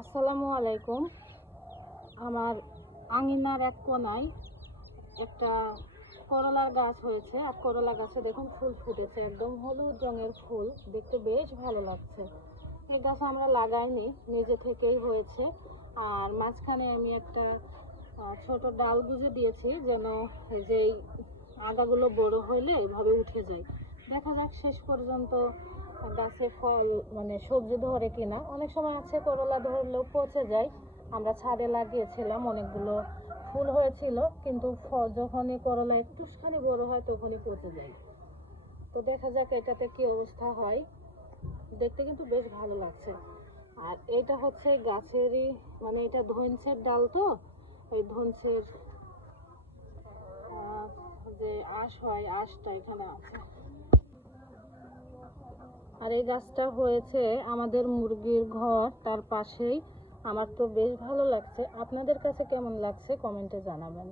আসসালামু আলাইকুম। আমার আঙিনার এক কোনায় একটা করলার গাছ হয়েছে, আর করলা গাছে দেখুন ফুল ফুটেছে, একদম হলুদ রঙের ফুল, দেখতে বেশ ভালো লাগছে। এই গাছ আমরা লাগাইনি, নিজে থেকেই হয়েছে। আর মাঝখানে আমি একটা ছোট ডাল গুঁজে দিয়েছি, যেন যেই আগাগুলো বড় হইলে এভাবে উঠে যায়। দেখা যাক শেষ পর্যন্ত গাছে ফল মানে সবজি ধরে কিনা। অনেক সময় আছে করলা ধরলেও পচে যায়। আমরা ছাদে লাগিয়েছিলাম, অনেকগুলো ফুল হয়েছিল, কিন্তু যখনই করলা একটুখানি বড় হয় তখনই পচে যায়। তো দেখা যাক এটাতে কি অবস্থা হয়। দেখতে কিন্তু বেশ ভালো লাগছে। আর এটা হচ্ছে গাছেরই মানে এটা ধনছের ডাল, তো এই ধনছের যে আঁশ হয়, আঁশটা এখানে আছে। আর এই গাছটা হয়েছে আমাদের মুরগির ঘর, তার পাশেই। আমার তো বেশ ভালো লাগছে। আপনাদের কাছে কেমন লাগছে কমেন্টে জানাবেন।